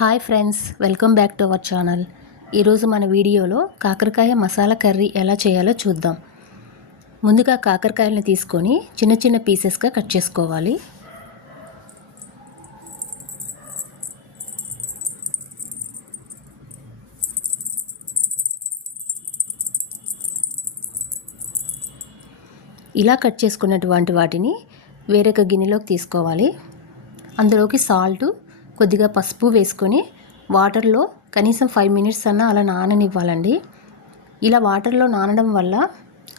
Hi friends, welcome back to our channel. ఈరోజు మన వీడియోలో కాకరకాయ మసాలా కర్రీ ఎలా చేయాలో చూద్దాం. ముందుగా కాకరకాయలను తీసుకొని చిన్న చిన్న పీసెస్గా కట్ చేసుకోవాలి. ఇలా కట్ చేసుకున్నటువంటి వాటిని వేరొక గిన్నెలోకి తీసుకోవాలి. అందులోకి సాల్ట్, కొద్దిగా పసుపు వేసుకొని వాటర్లో కనీసం 5 మినిట్స్ అన్నా అలా నాననివ్వాలండి. ఇలా వాటర్లో నానడం వల్ల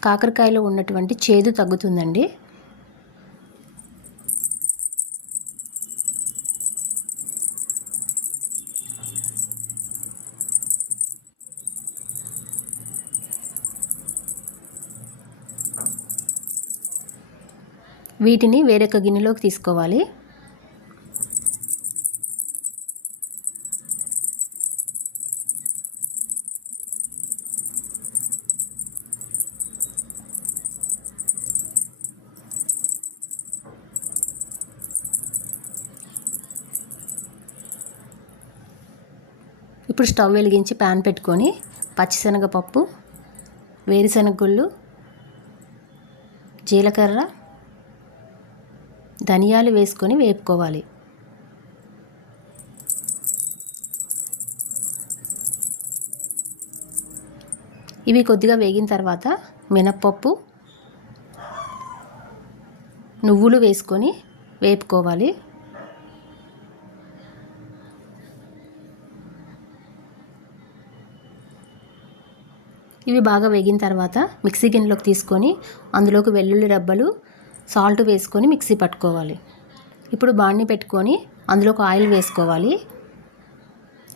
కాకరకాయలో ఉన్నటువంటి చేదు తగ్గుతుందండి. వీటిని వేరొక గిన్నెలోకి తీసుకోవాలి. ఇప్పుడు స్టవ్ వెలిగించి ప్యాన్ పెట్టుకొని పచ్చిశనగపప్పు, వేరుశనగ గుళ్ళు, జీలకర్ర, ధనియాలు వేసుకొని వేపుకోవాలి. ఇవి కొద్దిగా వేగిన తర్వాత మినప్పప్పు, నువ్వులు వేసుకొని వేపుకోవాలి. ఇవి బాగా వేగిన తర్వాత మిక్సీ గిన్నెలోకి తీసుకొని అందులోకి వెల్లుల్లి రబ్బలు, సాల్ట్ వేసుకొని మిక్సీ పట్టుకోవాలి. ఇప్పుడు బాండి పెట్టుకొని అందులోకి ఆయిల్ వేసుకోవాలి.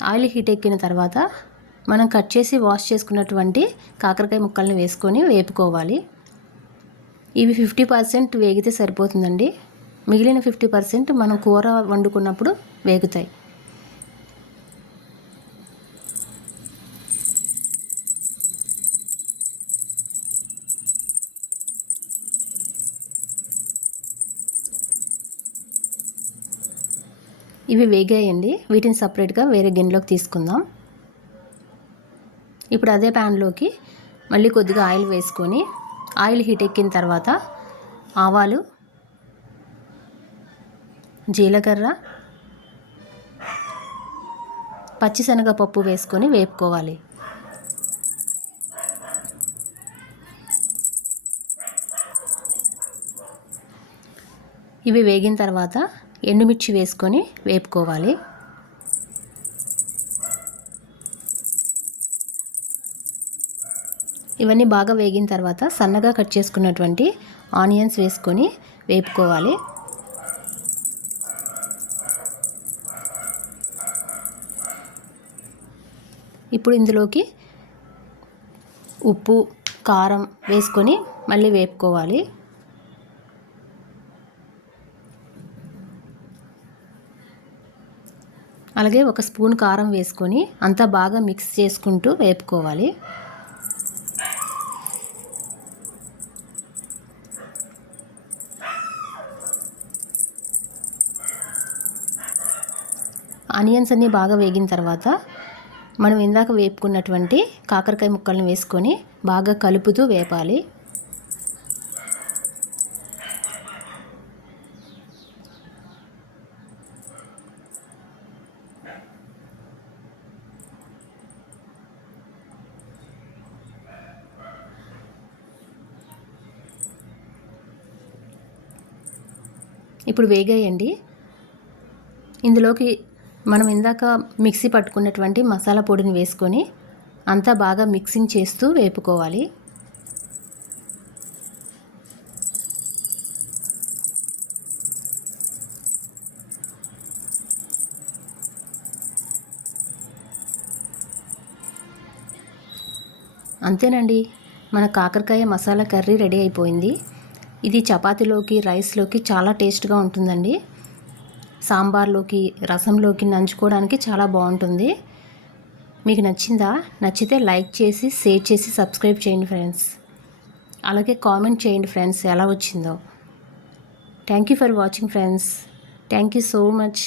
ఆయిల్ హీట్ ఎక్కిన తర్వాత మనం కట్ చేసి వాష్ చేసుకున్నటువంటి కాకరకాయ ముక్కల్ని వేసుకొని వేపుకోవాలి. ఇవి 50% వేగితే సరిపోతుందండి. మిగిలిన 50% మనం కూర వండుకున్నప్పుడు వేగుతాయి. ఇవి వేగాయండి. వీటిని సపరేట్గా వేరే గిన్నెలోకి తీసుకుందాం. ఇప్పుడు అదే ప్యాన్లోకి మళ్ళీ కొద్దిగా ఆయిల్ వేసుకొని ఆయిల్ హీట్ ఎక్కిన తర్వాత ఆవాలు, జీలకర్ర, పచ్చిశనగపప్పు వేసుకొని వేపుకోవాలి. ఇవి వేగిన తర్వాత ఎండుమిర్చి వేసుకొని వేపుకోవాలి. ఇవన్నీ బాగా వేగిన తర్వాత సన్నగా కట్ చేసుకున్నటువంటి ఆనియన్స్ వేసుకొని వేపుకోవాలి. ఇప్పుడు ఇందులోకి ఉప్పు, కారం వేసుకొని మళ్ళీ వేపుకోవాలి. అలాగే 1 స్పూన్ కారం వేసుకొని అంతా బాగా మిక్స్ చేసుకుంటూ వేపుకోవాలి. ఆనియన్స్ అన్నీ బాగా వేగిన తర్వాత మనం ఇందాక వేపుకున్నటువంటి కాకరకాయ ముక్కలను వేసుకొని బాగా కలుపుతూ వేపాలి. ఇప్పుడు వేగాయండి. ఇందులోకి మనం ఇందాక మిక్సీ పట్టుకున్నటువంటి మసాలా పొడిని వేసుకొని అంతా బాగా మిక్సింగ్ చేస్తూ వేపుకోవాలి. అంతేనండి, మన కాకరకాయ మసాలా కర్రీ రెడీ అయిపోయింది. ఇది చపాతీలోకి, రైస్లోకి చాలా టేస్ట్గా ఉంటుందండి. సాంబార్లోకి, రసంలోకి నంచుకోవడానికి చాలా బాగుంటుంది. మీకు నచ్చిందా? నచ్చితే లైక్ చేసి, షేర్ చేసి, సబ్స్క్రైబ్ చేయండి ఫ్రెండ్స్. అలాగే కామెంట్ చేయండి ఫ్రెండ్స్ ఎలా వచ్చిందో. Thank you for watching friends. Thank you so much.